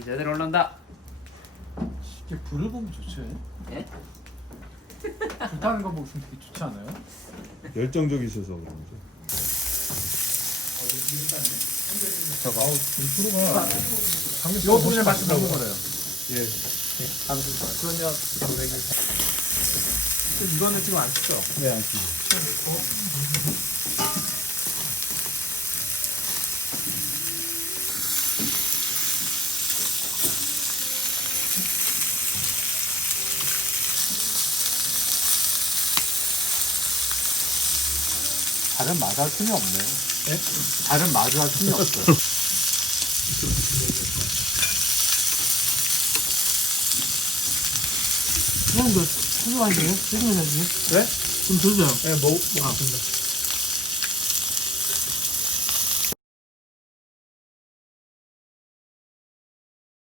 불 제대로 올라온다. 이게 불을 보면 좋지. 예? 불타는 거 보면 되게 좋지 않아요? 열정적이셔서 그런 거죠. 저거. 프로가 이거 그냥 같이 먹는 거래요. 예. 그러면 이거는 지금 안 쓰죠? 네, 안 쓰죠. 다른 마주할 틈이 없네. 예? 다른 마주할 틈이 없어. 그냥 그 가져와야 돼요? 드시면 되지? 네? 좀 드세요. 네, 먹습니다.